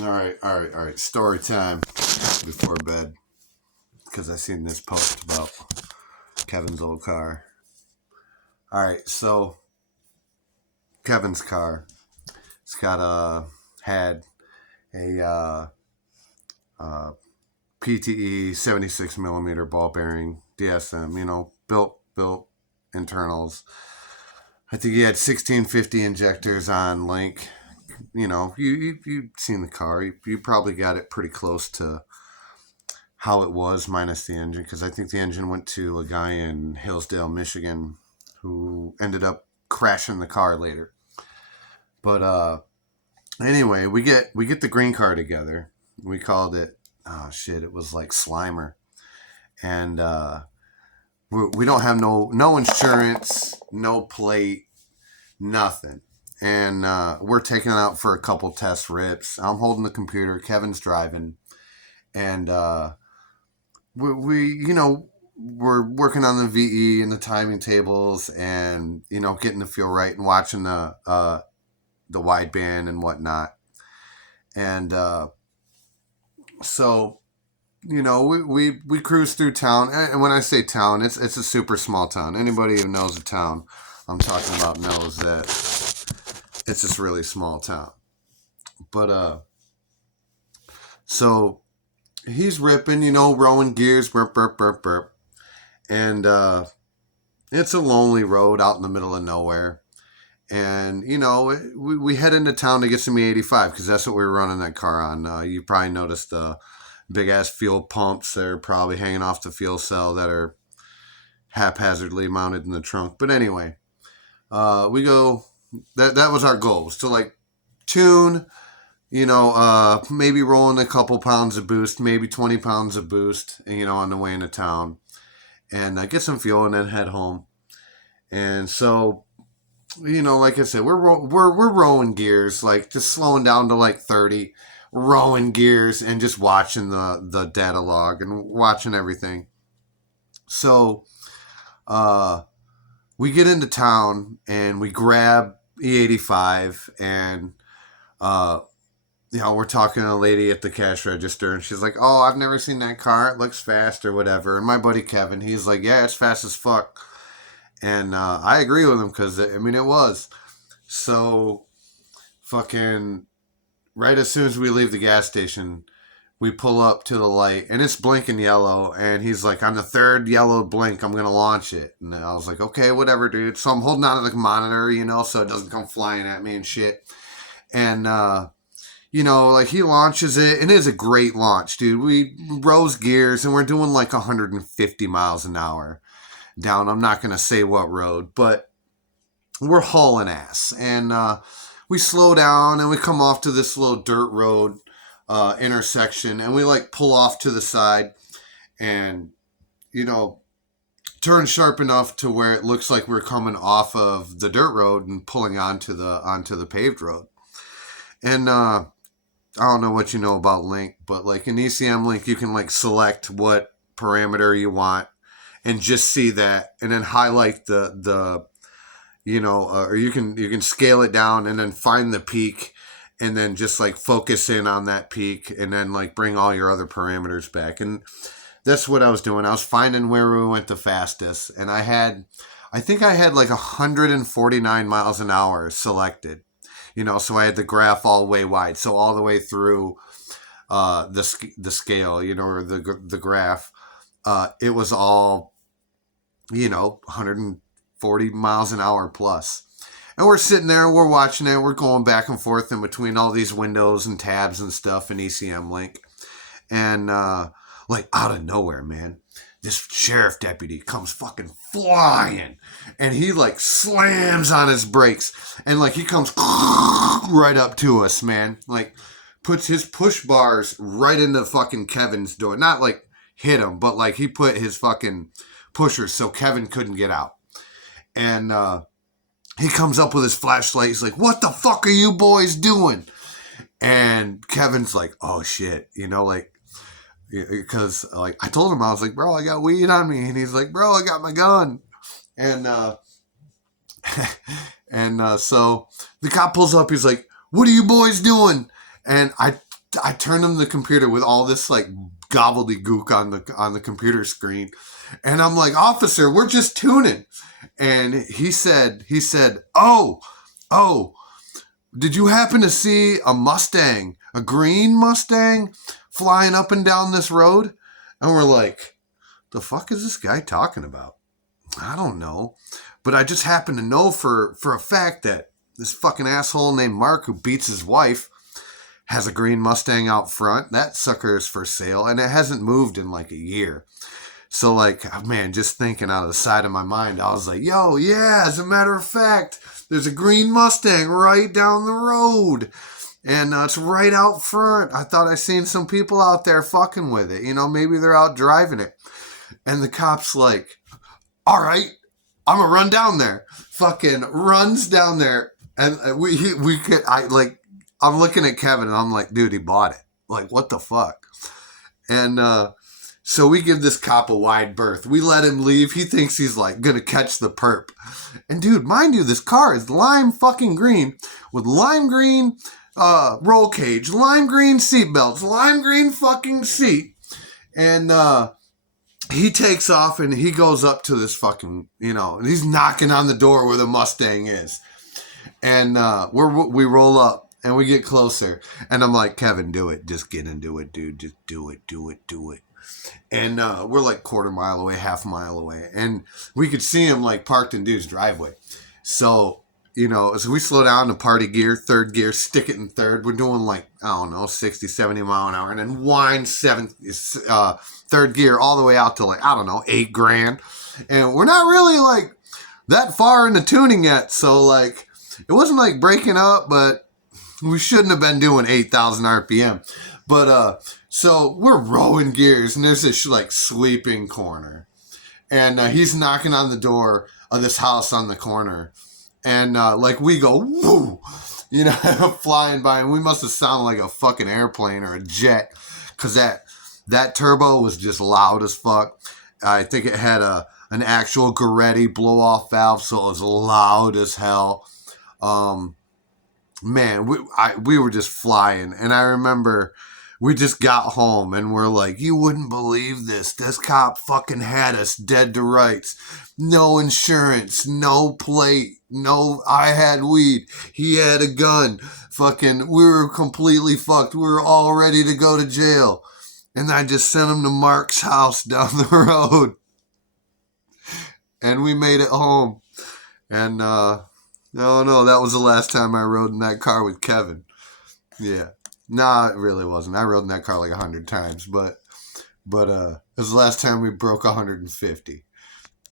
All right. Story time before bed. Because I seen this post about Kevin's old car. All right, so Kevin's car. It's got had a PTE 76 millimeter ball bearing DSM. Built internals. I think he had 1650 injectors on link. You've seen the car. You probably got it pretty close to how it was minus the engine, because I think the engine went to a guy in Hillsdale, Michigan, who ended up crashing the car later. But anyway, we get the green car together. We called it, oh shit, it was like Slymer, and we don't have no insurance, no plate, nothing. And we're taking it out for a couple test rips. I'm holding the computer. Kevin's driving, and we're working on the VE and the timing tables, and getting the feel right and watching the wideband and whatnot. And so we cruise through town, and when I say town, it's a super small town. Anybody who knows a town I'm talking about knows that it's this really small town. But so he's ripping, rowing gears, burp, burp, burp, burp. And it's a lonely road out in the middle of nowhere. And, we head into town to get some E85, because that's what we were running that car on. You probably noticed the big-ass fuel pumps that are probably hanging off the fuel cell that are haphazardly mounted in the trunk. But anyway, we go, that was our goal, was to, like, tune, maybe rolling a couple pounds of boost, maybe 20 pounds of boost, on the way into town, and get some fuel and then head home. And so, like I said, we're rolling gears, like just slowing down to like 30, rolling gears and just watching the data log and watching everything. So, we get into town and we grab E85, and we're talking to a lady at the cash register, and she's like, "Oh, I've never seen that car. It looks fast," or whatever. And my buddy Kevin, he's like, "Yeah, it's fast as fuck." And I agree with him, because, it was. So, fucking, right as soon as we leave the gas station, we pull up to the light, and it's blinking yellow, and he's like, "On the third yellow blink, I'm going to launch it." And I was like, "Okay, whatever, dude." So I'm holding on to the monitor, so it doesn't come flying at me and shit. And, like he launches it, and it is a great launch, dude. We rose gears, and we're doing like 150 miles an hour down. I'm not going to say what road, but we're hauling ass. And we slow down, and we come off to this little dirt road intersection, and we like pull off to the side and, turn sharp enough to where it looks like we're coming off of the dirt road and pulling onto the paved road. And I don't know what you know about Link, but like in ECM Link, you can like select what parameter you want and just see that, and then highlight the or you can scale it down and then find the peak, and then just like focus in on that peak, and then like bring all your other parameters back. And that's what I was doing. I was finding where we went the fastest, and I think I had like 149 miles an hour selected. So I had the graph all way wide, so all the way through the scale, or the graph, it was all 140 miles an hour plus. And we're sitting there, we're watching it, we're going back and forth in between all these windows and tabs and stuff in ECM Link. And like out of nowhere, man, this sheriff deputy comes fucking flying, and he like slams on his brakes, and like he comes right up to us, man. Like puts his push bars right into fucking Kevin's door. Not like hit him, but like he put his fucking pushers so Kevin couldn't get out. And he comes up with his flashlight. He's like, "What the fuck are you boys doing?" And Kevin's like, "Oh shit," because like I told him, I was like, "Bro, I got weed on me," and he's like, "Bro, I got my gun." And so the cop pulls up. He's like, "What are you boys doing?" And I I turned on the computer with all this like gobbledygook on the computer screen, and I'm like, "Officer, we're just tuning." And he said, oh, did you happen to see a Mustang, a green Mustang, flying up and down this road?" And we're like, "The fuck is this guy talking about?" I don't know. But I just happen to know for a fact that this fucking asshole named Mark, who beats his wife, has a green Mustang out front. That sucker is for sale, and it hasn't moved in like a year. So, like, man, just thinking out of the side of my mind, I was like, yo, yeah, as a matter of fact, there's a green Mustang right down the road. And it's right out front. I thought I seen some people out there fucking with it. You know, maybe they're out driving it. And the cop's like, all right, I'm going to run down there. Fucking runs down there. And I'm looking at Kevin and I'm like, dude, he bought it. Like, what the fuck? And, so we give this cop a wide berth. We let him leave. He thinks he's like gonna catch the perp. And dude, mind you, this car is lime fucking green with lime green roll cage, lime green seatbelts, lime green fucking seat. And he takes off and he goes up to this fucking, and he's knocking on the door where the Mustang is. And we roll up and we get closer. And I'm like, Kevin, do it. Just get into it, dude. Just do it. And we're like quarter mile away, half mile away. And we could see him like parked in dude's driveway. So, as we slow down to party gear, third gear, stick it in third. We're doing like, I don't know, 60, 70 mile an hour. And then wind third gear all the way out to like, I don't know, $8,000. And we're not really like that far into tuning yet. So like, it wasn't like breaking up, but we shouldn't have been doing 8,000 RPM. But, so we're rolling gears, and there's this like sweeping corner, and he's knocking on the door of this house on the corner, and like we go woo, flying by, and we must have sounded like a fucking airplane or a jet, cause that turbo was just loud as fuck. I think it had an actual Goretti blow off valve, so it was loud as hell. Man, we were just flying, and I remember. We just got home and we're like, you wouldn't believe this. This cop fucking had us dead to rights. No insurance, no plate, I had weed. He had a gun. Fucking, we were completely fucked. We were all ready to go to jail. And I just sent him to Mark's house down the road. And we made it home. And, no, that was the last time I rode in that car with Kevin. Yeah. Nah, it really wasn't. I rode in that car like 100 times, but it was the last time we broke 150.